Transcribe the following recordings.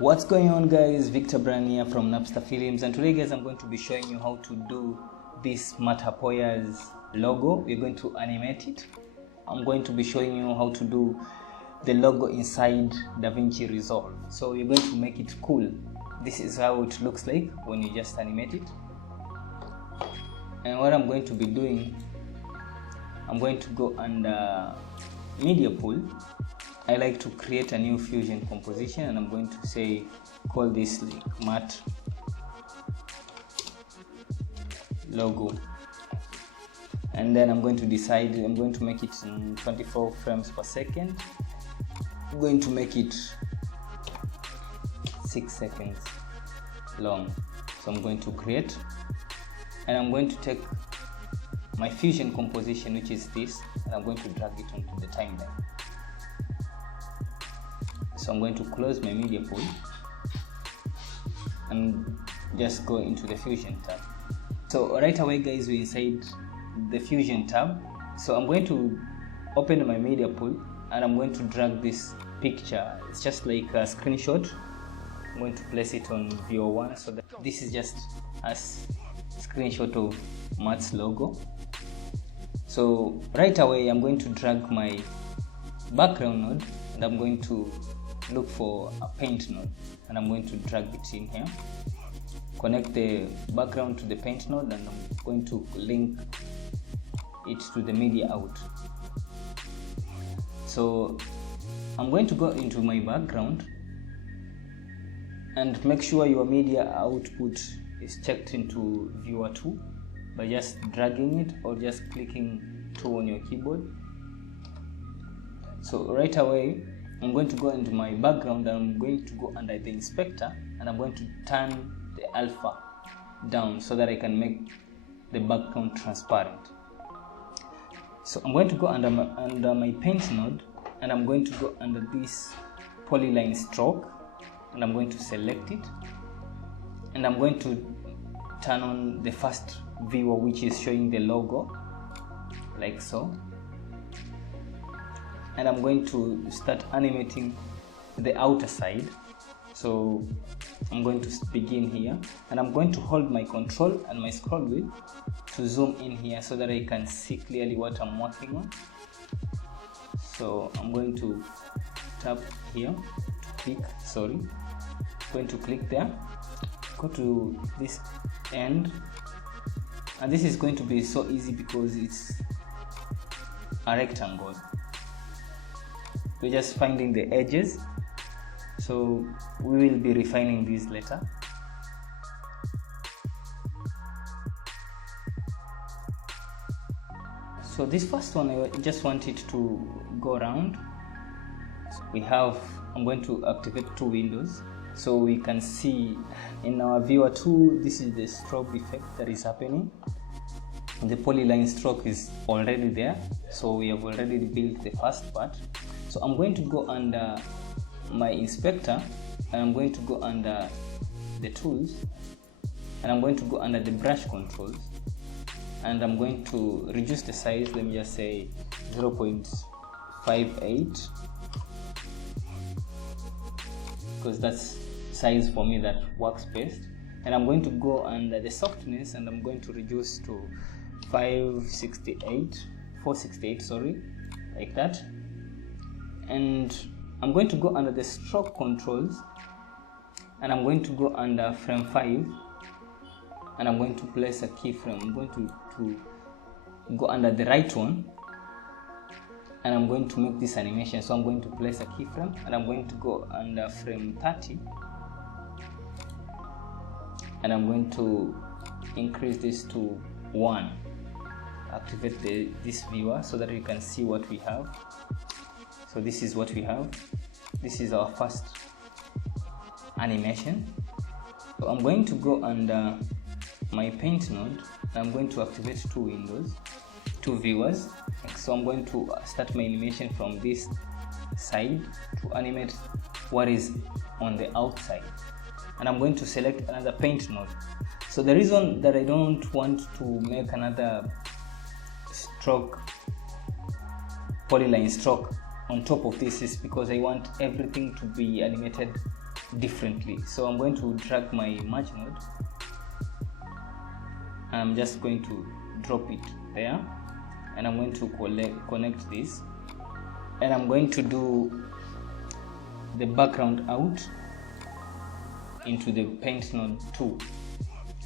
What's going on, guys? Victor Brand here from Napster Films, and today, guys, I'm going to be showing you how to do this Haapoja'S logo. We're going to animate it. I'm going to be showing you how to do the logo inside Davinci Resolve. So you're going to make it cool. This is how it looks like when you just animate it. And what I'm going to be doing, I'm going to go under media pool. I like to create a new fusion composition, and I'm going to say call this like Matti logo, and then I'm going to decide I'm going to make it in 24 frames per second. I'm going to make it 6 seconds long. So I'm going to create, and I'm going to take my fusion composition, which is this, and I'm going to drag it onto the timeline. So I'm going to close my media pool and just go into the fusion tab. So right away, guys, we're inside the fusion tab. So I'm going to open my media pool and I'm going to drag this picture. It's just like a screenshot. I'm going to place it on viewer 1, so that this is just a screenshot of Matti's logo. So right away, I'm going to drag my background node, and I'm going to look for a paint node, and I'm going to drag it in here, connect the background to the paint node, and I'm going to link it to the media out. So I'm going to go into my background and make sure your media output is checked into viewer 2 by just dragging it or just clicking 2 on your keyboard. So right away, I'm going to go into my background, and I'm going to go under the inspector, and I'm going to turn the alpha down so that I can make the background transparent. So I'm going to go under my paint node, and I'm going to go under this polyline stroke, and I'm going to select it, and I'm going to turn on the first viewer, which is showing the logo, like so. And I'm going to start animating the outer side. So I'm going to begin here, and I'm going to hold my control and my scroll wheel to zoom in here so that I can see clearly what I'm working on. So I'm going to tap here to click, going to click there, go to this end, and this is going to be so easy because it's a rectangle. We're just finding the edges, so we will be refining these later. So this first one, I just want it to go around. So I'm going to activate 2 windows, so we can see in our viewer 2, this is the strobe effect that is happening. The polyline stroke is already there, so we have already built the first part. So I'm going to go under my inspector, and I'm going to go under the tools, and I'm going to go under the brush controls, and I'm going to reduce the size. Let me just say 0.58, because that's size for me that works best. And I'm going to go under the softness, and I'm going to reduce to 468, like that. And I'm going to go under the stroke controls, and I'm going to go under frame 5, and I'm going to place a keyframe. I'm going to go under the right one, and I'm going to make this animation. So I'm going to place a keyframe, and I'm going to go under frame 30, and I'm going to increase this to 1. Activate this viewer so that we can see what we have. So this is what we have. This is our first animation. So I'm going to go under my paint node, and I'm going to activate 2 windows, 2 viewers. So I'm going to start my animation from this side to animate what is on the outside. And I'm going to select another paint node. So the reason that I don't want to make another polyline stroke on top of this is because I want everything to be animated differently. So I'm going to drag my merge node, and I'm just going to drop it there, and I'm going to connect this, and I'm going to do the background out into the paint node 2.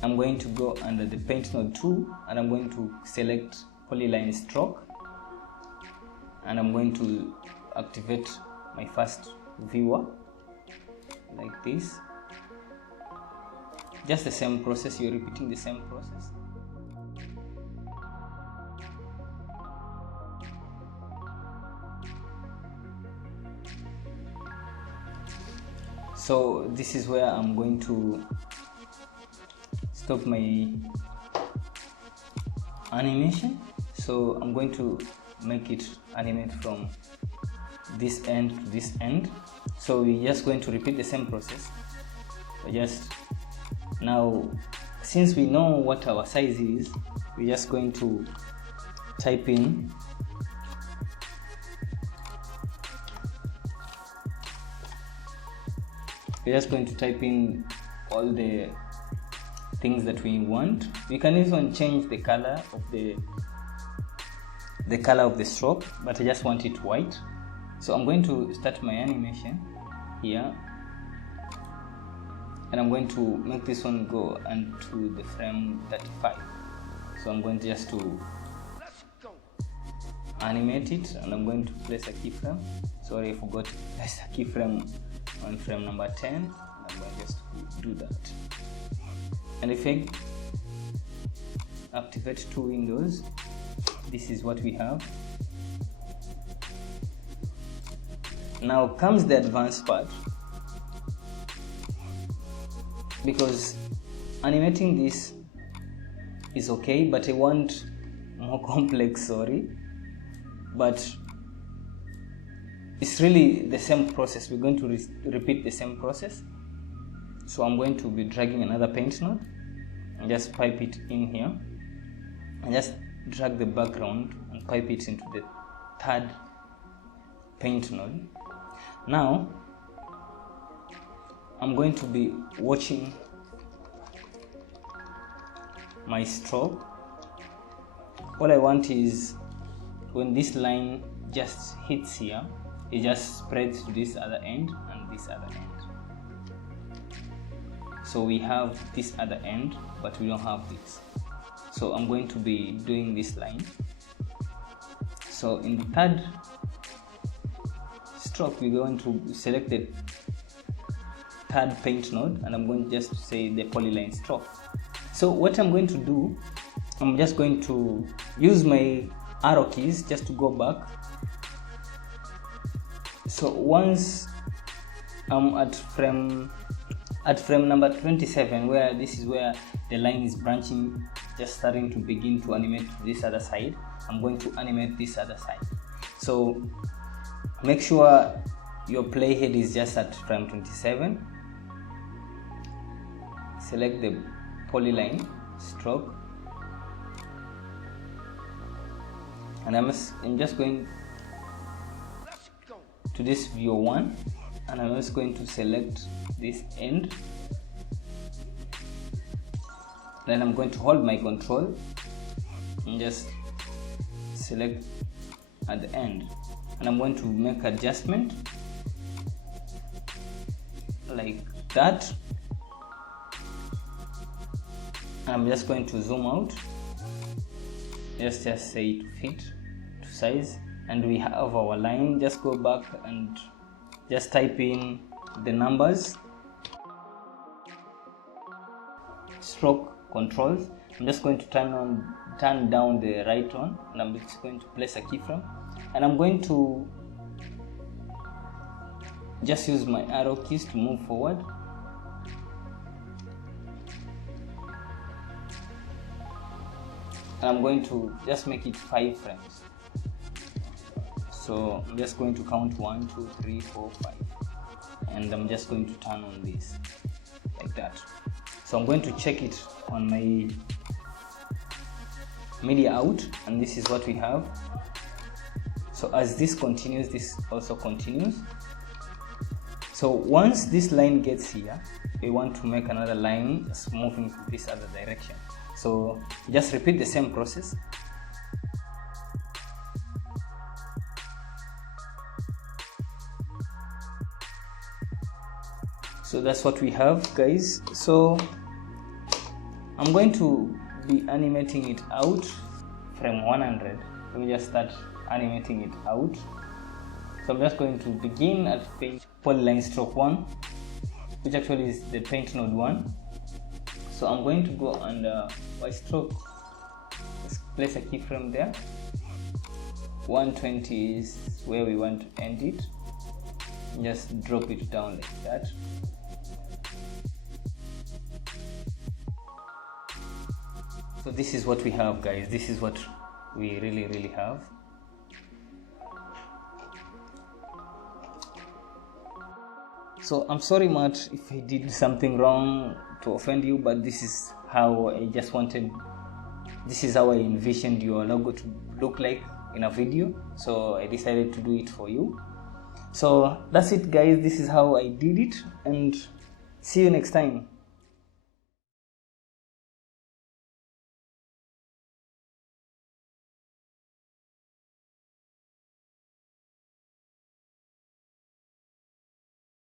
I'm going to go under the paint node 2, and I'm going to select polyline stroke, and I'm going to activate my first viewer like this. Just the same process, you're repeating the same process. So this is where I'm going to stop my animation. So I'm going to make it animate from this end to this end. So we're just going to repeat the same process. So just now, since we know what our size is, we're just going to type in all the things that we want. We can even change the color of the stroke, but I just want it white. So I'm going to start my animation here, and I'm going to make this one go onto the frame 35. So I'm going to just to animate it, and I'm going to place a keyframe. Sorry, I forgot to place a keyframe on frame number 10. I'm going just to do that. And if I activate 2 windows, this is what we have. Now comes the advanced part, because animating this is okay, but I want more complex, but it's really the same process. We're going to repeat the same process. So I'm going to be dragging another paint node and just pipe it in here, and just drag the background and pipe it into the third paint node. Now I'm going to be watching my stroke. All I want is when this line just hits here, it just spreads to this other end and this other end. So we have this other end, but we don't have this. So I'm going to be doing this line. So in the third stroke, we're going to select the third paint node, and I'm going just to say the polyline stroke. So what I'm going to do, I'm just going to use my arrow keys just to go back. So once I'm at frame number 27, where this is where the line is branching, just starting to begin to animate this other side, I'm going to animate this other side. So make sure your playhead is just at frame 27. Select the polyline stroke, and I'm just going to this view 1, and I'm just going to select this end. Then I'm going to hold my control and just select at the end, and I'm going to make adjustment like that. I'm just going to zoom out, just say to fit to size, and we have our line. Just go back and just type in the numbers, stroke controls. I'm just going to turn down the right one, and I'm just going to place a keyframe, and I'm going to just use my arrow keys to move forward. And I'm going to just make it 5 frames. So I'm just going to count 1, 2, 3, 4, 5, and I'm just going to turn on this like that. So I'm going to check it on my media out, and this is what we have. So as this continues, this also continues. So once this line gets here, we want to make another line moving to this other direction. So just repeat the same process. So that's what we have, guys. So I'm going to be animating it out from 100. Let me just start animating it out. So I'm just going to begin at paint polyline stroke 1, which actually is the paint node 1. So I'm going to go under white stroke, just place a keyframe there. 120 is where we want to end it. Just drop it down like that. So this is what we have, guys. This is what we really have. So I'm sorry, Matt, if I did something wrong to offend you, but this is how I just wanted, this is how I envisioned your logo to look like in a video. So I decided to do it for you. So that's it, guys. This is how I did it, and see you next time.